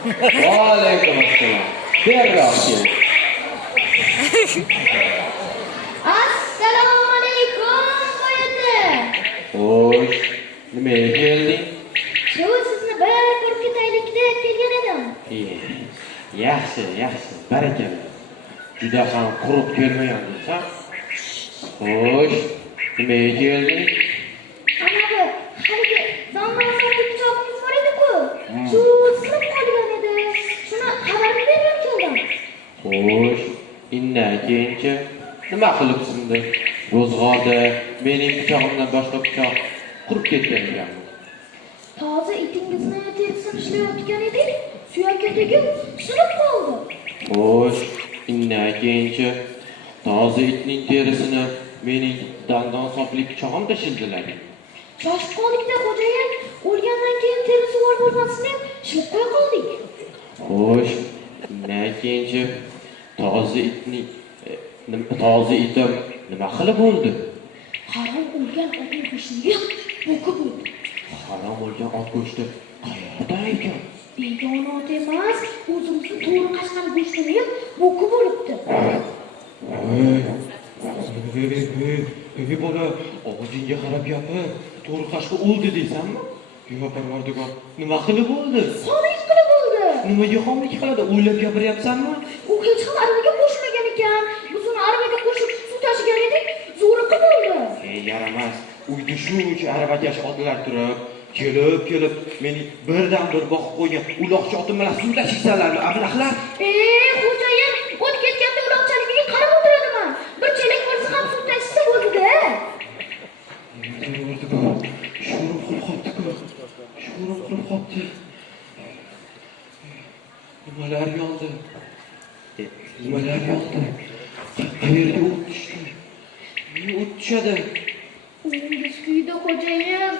Alaykum assalom. Berroqchi. Assalomu alaykum qo'yati. Xo'sh, nimaga kelding? Shu sizni bir ko'rib ketaylik deb kelgan edim. Yaxshi, barakalla. Juda ham quruq kelmayapsan. Xo'sh, nimaga kelding? Ana bu haligi dondan so'nggi pichoqingiz bor edi-ku. Shu sinib qolgan edi. Shuni xabar berib keldim. Xo'sh, indan keyinchi nima qilibsizda? Ro'zg'orda mening pichog'imdan boshqa pichoq qurib ketgan ekan. Toza itingizni terisini ishlayotgan edik. Suyakka tegib sinib qoldi. Xo'sh, indan keyinchi toza itning terisini mening dandon sopli pichog'imda shildilar. Shoshib qoldik-da xo'jayin. O'lgandan keyin terisi bor bo'lmasin deb shilib qo'ya qoldik. Xo'sh, undan keyinchi toza itim nima qilib bo'ldi? Harom o'lgan otning go'shtini bo'kib o'ldi. Harom o'lgan ot go'shti qayerda ekan? Begona ot emas, o'zimizni to'g'ri qashqan go'shtini yeb bo'kib o'libdi. Ey bola, og'zingga qarab gapir. To'g'ri qashqa o'ldi deysanmi? Yo Parvardigor, nima qilib bo'ldi? Xomlik qilib bo'ldi. Nimaga xomlik qiladi? O'ylab gapiryapsanmi? U hech ham aravaga qo'shilmagan ekan. Biz uni aravaga qo'shib suv tashigan edik, zo'riqib bo'ldi. Yaramas. Uyda shuncha aravakash otlar turib, kelib meni birdan bir boqib qo'ygan uloqchi otim bilan suv tashiysanlarmi, ablahlar? Xo'jayin, o't ketganda uloqchaligiga qarab o'tiradiman. Bir chelak bo'lsa ham suv tashisa bo'ldi-da. Sho'rim qilib qopti. Nimalar yoldi? Qayerga o't tushdi? Nega o't tushadi? Uyingiz kuydi xo'jayin.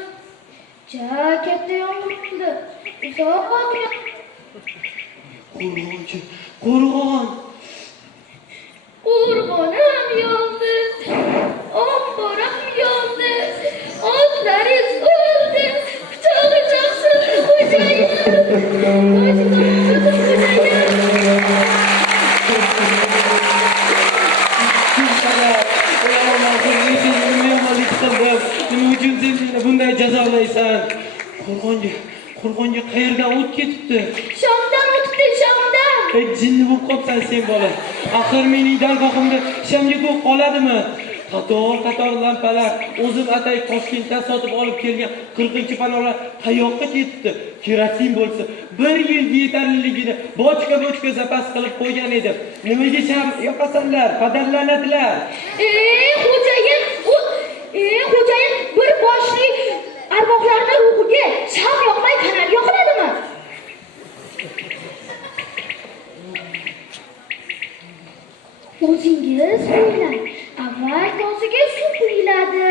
Katta yomg'ir qildi. Uzoq vaqt. Qo'rg'on. Qo'rg'onim yondi. Omborim yondi. Otlaringiz o'ldi. Pichog'i chaqsin xo'jayin. Nima uchun sen meni bunday jazolaysan? Qo'rg'onga qayerdan o't ketibdi? Shomdan o'tibdi, shomdan. Jinni bo'lib qolsan sen bola. Axir mening dargohimda shamga ko'p qoladimi? Qator lampalar, o'zim atay Toshkentdan sotib olib kelgan 40-panolar qayoqqa ketdi? Kerosin bo'lsa, 1 yilga yetarliligini bochka zapas qilib qo'ygan edim. Nimaga sham yoqasanlar? Padarlanadilar. Xo'jayin, bir boshli arvohlarning ruhiga sham yoqmay kanal yoqiladimi? O'zingiz o'ylang. Avval toziga suv quyiladi,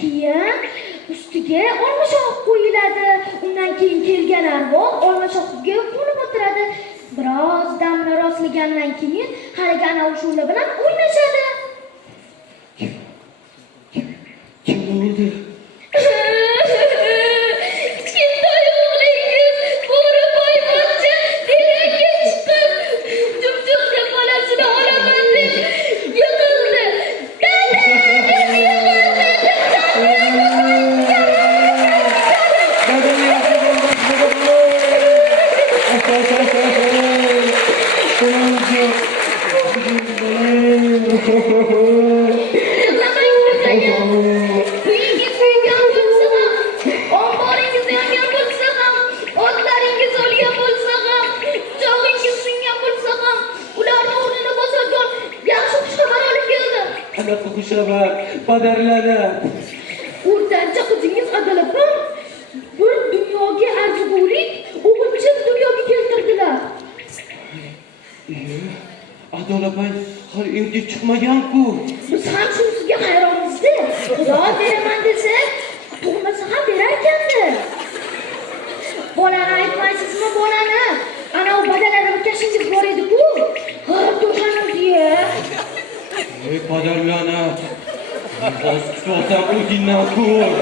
keyin ustiga olmashoq qo'yiladi. Undan keyin kelgan arvoh olmashoqqa qo'nib o'tiradi. Biroz damni rostlagandan keyin haligi ana o'shular bilan o'ynashadi. Kim bo'ldi? Kichkintoy o'g'lingiz bo'ri poymoncha devorga chiqib, jumjuqqa bolasini olaman deb yiqildi. Uyingiz kuygan bo'lsa ham, omboringiz yongan bo'lsa ham, otlaringiz o'lgan bo'lsa ham, pichog'ingiz singan bo'lsa ham, ularni o'rnini bosadigan yaxshi xushxabar olib keldim. Qanaqa xushxabar? Padarladi. O'rtancha qizingiz Adalapam bir dunyoga arzigulik o'g'ilchil dunyoga keltirdilar. Adolapay hali erga chiqmagan-ku. Biz ham shunisiga hayronmizda. Xudo beraman desa, tug'masa ham berar ekandi. Bolani aytmaysizmi, bolani? Ana u badalari ukashingiz bor edi-ku. To'shanimizga. Padarlana. Hozir o'zingdan ko'r.